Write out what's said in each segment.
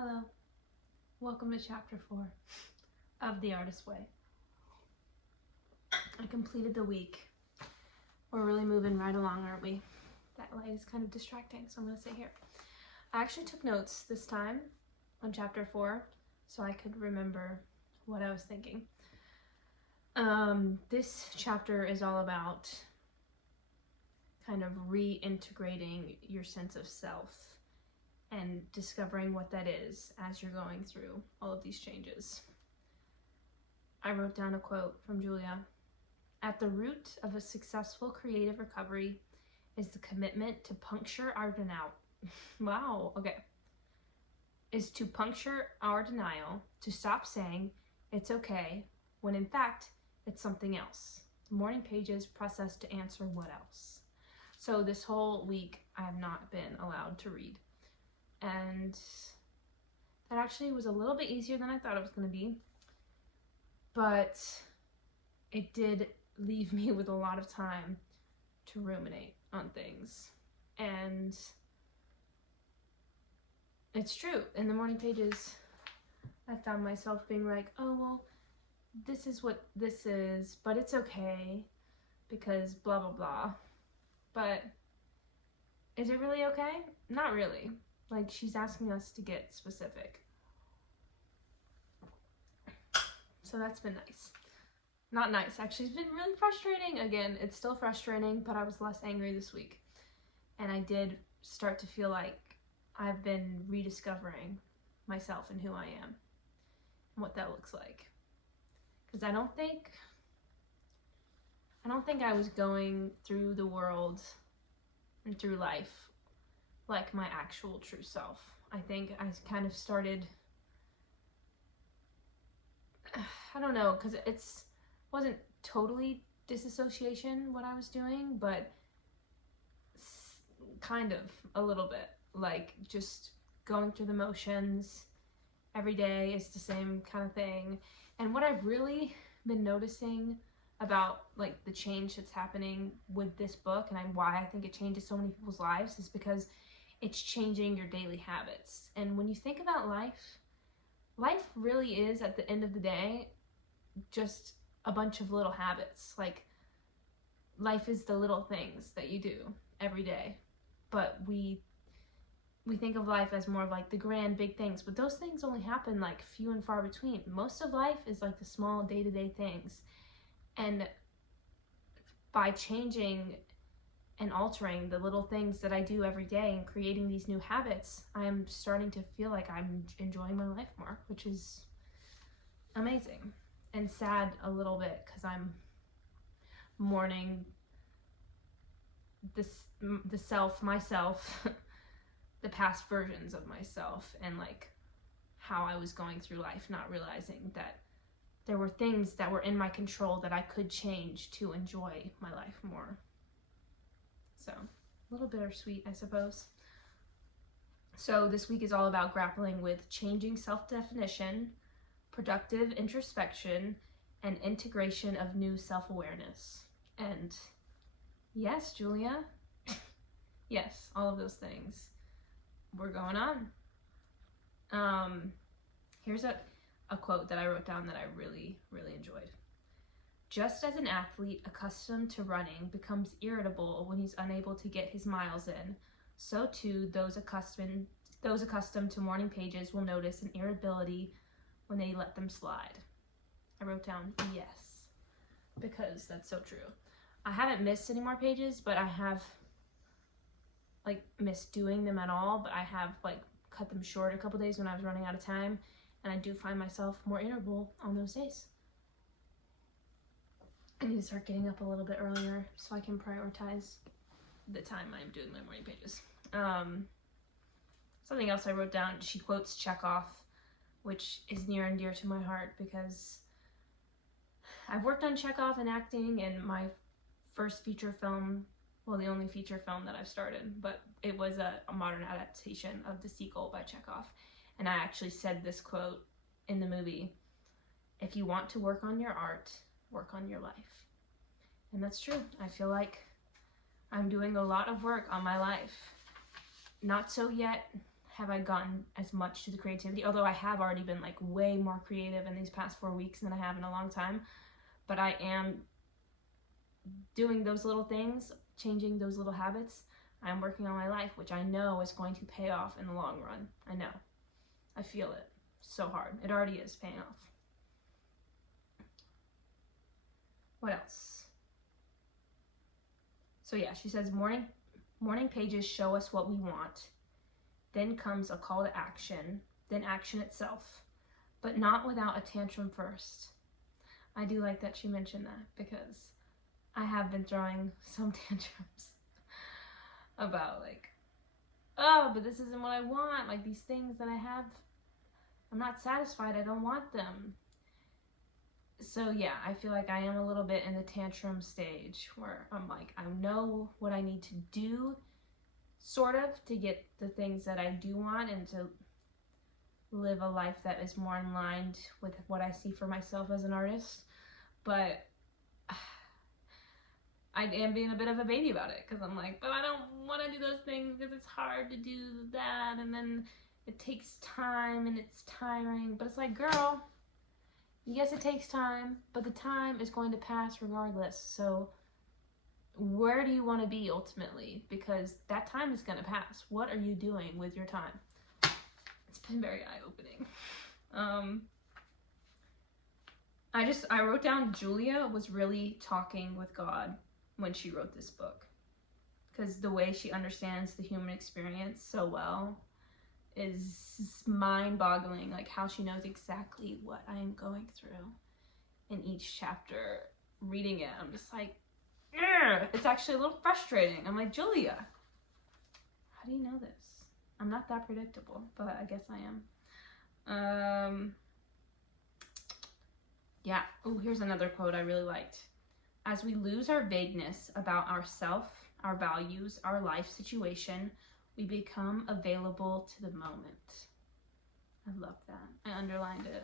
Hello, welcome to chapter 4 of The Artist's Way. I completed the week. We're really moving right along, aren't we? That light is kind of distracting, so I'm going to sit here. I actually took notes this time on chapter 4 so I could remember what I was thinking. This chapter is all about kind of reintegrating your sense of self and discovering what that is as you're going through all of these changes. I wrote down a quote from Julia. At the root of a successful creative recovery is the commitment to puncture our denial. Wow, okay. Is to puncture our denial, to stop saying it's okay, when in fact it's something else. The morning pages press us to answer what else. So this whole week I have not been allowed to read. And that actually was a little bit easier than I thought it was going to be. But it did leave me with a lot of time to ruminate on things. And it's true. In the morning pages, I found myself being like, oh, well, this is what this is, but it's okay because blah, blah, blah. But is it really okay? Not really. Like, she's asking us to get specific. So that's been nice. Not nice, actually. It's been really frustrating. Again, it's still frustrating, but I was less angry this week. And I did start to feel like I've been rediscovering myself and who I am and what that looks like. Because I don't think I was going through the world and through life like my actual true self. I think I kind of started, I don't know, because wasn't totally disassociation what I was doing, but kind of a little bit, like just going through the motions. Every day is the same kind of thing. And what I've really been noticing about like the change that's happening with this book and why I think it changes so many people's lives is because it's changing your daily habits. And when you think about life really is, at the end of the day, just a bunch of little habits. Like, life is the little things that you do every day. But we think of life as more of like the grand big things, but those things only happen like few and far between. Most of life is like the small day-to-day things. And by changing and altering the little things that I do every day and creating these new habits, I'm starting to feel like I'm enjoying my life more, which is amazing. And sad a little bit because I'm mourning myself, the past versions of myself, and like how I was going through life, not realizing that there were things that were in my control that I could change to enjoy my life more. So, a little bittersweet, I suppose. So this week is all about grappling with changing self-definition, productive introspection, and integration of new self-awareness. And yes, Julia, yes, all of those things were going on. Here's a quote that I wrote down that I really, really enjoyed. Just as an athlete accustomed to running becomes irritable when he's unable to get his miles in, so too those accustomed to morning pages will notice an irritability when they let them slide. I wrote down yes, because that's so true. I haven't missed any more pages, but I have like missed doing them at all, but I have like cut them short a couple days when I was running out of time, and I do find myself more irritable on those days. I need to start getting up a little bit earlier so I can prioritize the time I'm doing my morning pages. Something else I wrote down, she quotes Chekhov, which is near and dear to my heart because I've worked on Chekhov in acting, and my first feature film, well, the only feature film that I've started, but it was a modern adaptation of The Sequel by Chekhov. And I actually said this quote in the movie: if you want to work on your art, work on your life. And that's true. I feel like I'm doing a lot of work on my life. Not so yet have I gotten as much to the creativity, although I have already been like way more creative in these past 4 weeks than I have in a long time. But I am doing those little things, changing those little habits. I'm working on my life, which I know is going to pay off in the long run. I know. I feel it so hard. It already is paying off. What else? So yeah, she says morning pages show us what we want. Then comes a call to action, then action itself, but not without a tantrum first. I do like that she mentioned that, because I have been throwing some tantrums about like, oh, but this isn't what I want. Like these things that I have, I'm not satisfied. I don't want them. So yeah, I feel like I am a little bit in the tantrum stage where I'm like, I know what I need to do, sort of, to get the things that I do want and to live a life that is more in line with what I see for myself as an artist. But I am being a bit of a baby about it, because I'm like, but I don't want to do those things because it's hard to do that, and then it takes time and it's tiring. But it's like, girl, yes, it takes time, but the time is going to pass regardless. So where do you want to be ultimately? Because that time is going to pass. What are you doing with your time? It's been very eye-opening. I wrote down Julia was really talking with God when she wrote this book, because the way she understands the human experience so well is mind-boggling. Like how she knows exactly what I am going through in each chapter. Reading it, I'm just like, it's actually a little frustrating. I'm like, Julia, how do you know this? I'm not that predictable, but I guess I am. Yeah. Oh, here's another quote I really liked. As we lose our vagueness about ourself, our values, our life situation, we become available to the moment. I love that. I underlined it.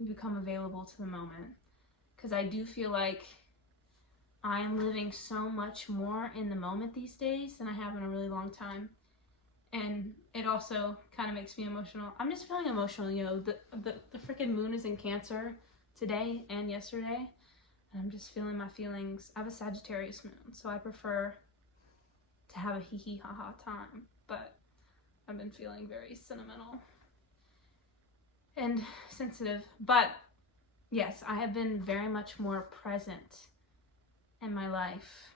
We become available to the moment. Because I do feel like I am living so much more in the moment these days than I have in a really long time. And it also kind of makes me emotional. I'm just feeling emotional, you know. The freaking moon is in Cancer today and yesterday. And I'm just feeling my feelings. I have a Sagittarius moon, so I prefer to have a hee-hee ha-ha time. But I've been feeling very sentimental and sensitive. But yes, I have been very much more present in my life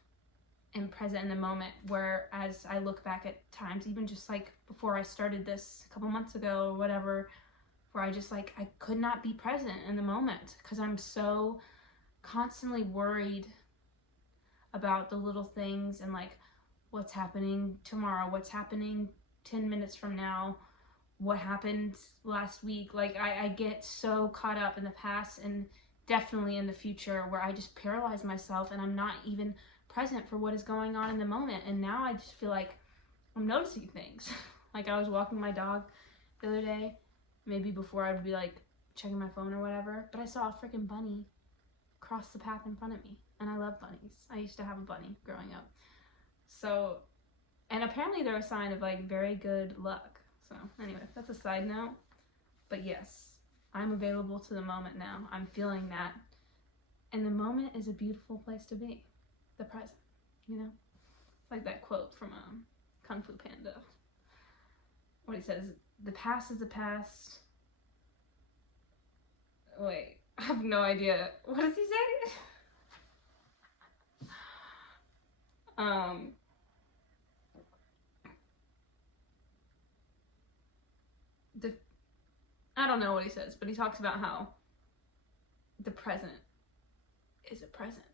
and present in the moment, where as I look back at times, even just like before I started this a couple months ago or whatever, where I just like, I could not be present in the moment because I'm so constantly worried about the little things and like what's happening tomorrow, what's happening 10 minutes from now, what happened last week. Like I get so caught up in the past and definitely in the future, where I just paralyze myself and I'm not even present for what is going on in the moment. And now I just feel like I'm noticing things. Like I was walking my dog the other day, maybe before I would be like checking my phone or whatever, but I saw a freaking bunny cross the path in front of me, and I love bunnies. I used to have a bunny growing up. So, and apparently they're a sign of like very good luck. So anyway, that's a side note. But yes, I'm available to the moment now. I'm feeling that. And the moment is a beautiful place to be. The present, you know? Like that quote from Kung Fu Panda. What he says, the past is the past. Wait, I have no idea. What does he say? I don't know what he says, but he talks about how the present is a present.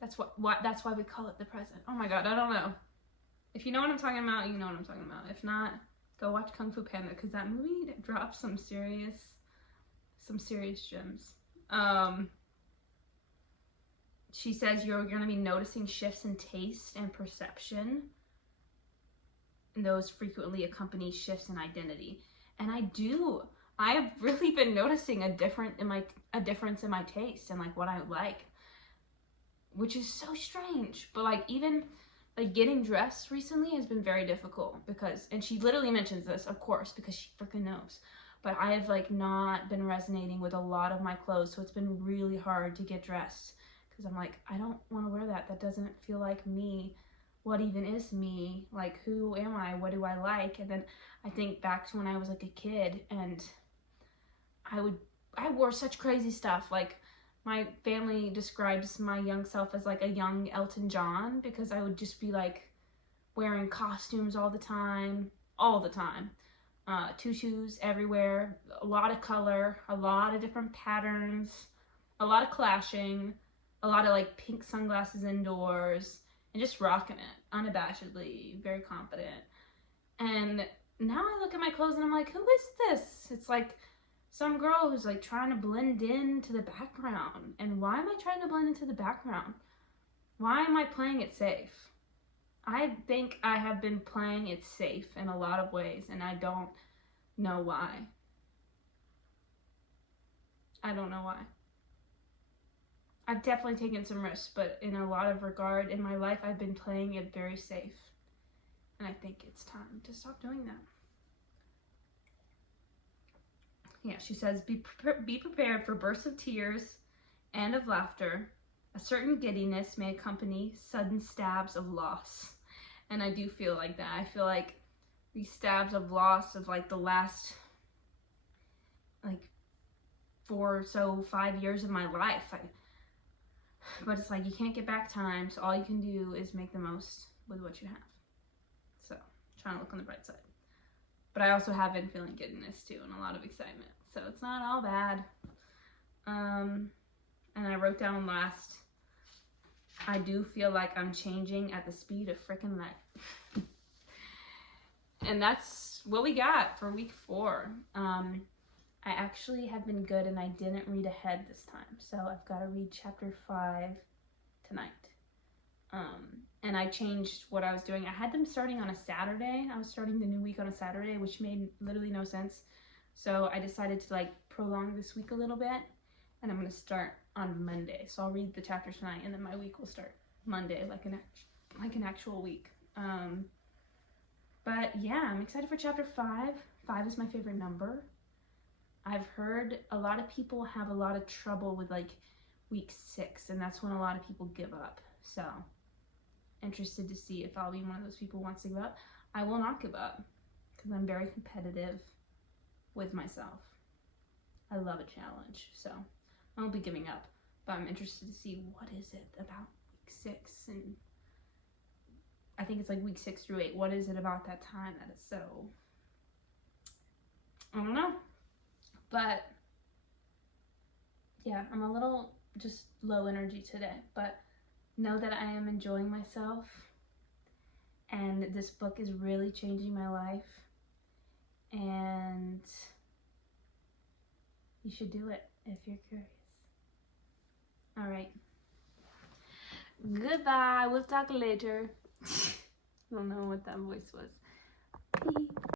That's that's why we call it the present. Oh my god, I don't know. If you know what I'm talking about, you know what I'm talking about. If not, go watch Kung Fu Panda, because that movie drops some serious gems. She says you're going to be noticing shifts in taste and perception, and those frequently accompany shifts in identity. And I have really been noticing a difference in my taste and like what I like, which is so strange. But like even like getting dressed recently has been very difficult because, and she literally mentions this, of course, because she freaking knows, but I have like not been resonating with a lot of my clothes, so it's been really hard to get dressed because I'm like, I don't want to wear that. That doesn't feel like me. What even is me? Like, who am I? What do I like? And then I think back to when I was like a kid, and I wore such crazy stuff. Like, my family describes my young self as like a young Elton John because I would just be like wearing costumes all the time, all the time. Tutus everywhere, a lot of color, a lot of different patterns, a lot of clashing, a lot of like pink sunglasses indoors, and just rocking it unabashedly, very confident. And now I look at my clothes and I'm like, who is this? It's like some girl who's like trying to blend into the background. And why am I trying to blend into the background? Why am I playing it safe? I think I have been playing it safe in a lot of ways, and I don't know why. I don't know why. I've definitely taken some risks, but in a lot of regard in my life, I've been playing it very safe. And I think it's time to stop doing that. Yeah, she says, be prepared for bursts of tears and of laughter. A certain giddiness may accompany sudden stabs of loss. And I do feel like that. I feel like these stabs of loss of like the last like 4 or so 5 years of my life. But it's like you can't get back time, so all you can do is make the most with what you have. So, trying to look on the bright side. But I also have been feeling giddiness too and a lot of excitement. So it's not all bad. And I wrote down last, I do feel like I'm changing at the speed of freaking light. And that's what we got for week 4. I actually have been good and I didn't read ahead this time. So I've got to read chapter 5 tonight. And I changed what I was doing. I had them starting on a Saturday. I was starting the new week on a Saturday, which made literally no sense. So I decided to like prolong this week a little bit, and I'm going to start on Monday. So I'll read the chapter tonight, and then my week will start Monday, like an actual week. But yeah, I'm excited for chapter 5. 5 is my favorite number. I've heard a lot of people have a lot of trouble with like week 6, and that's when a lot of people give up. So interested to see if I'll be one of those people who wants to give up. I will not give up because I'm very competitive with myself. I love a challenge, so I won't be giving up, but I'm interested to see what is it about week 6, and I think it's like week 6 through 8. What is it about that time that is so, I don't know, but yeah, I'm a little just low energy today, but know that I am enjoying myself, and this book is really changing my life, and you should do it if you're curious. All right. Goodbye. We'll talk later. I don't know what that voice was.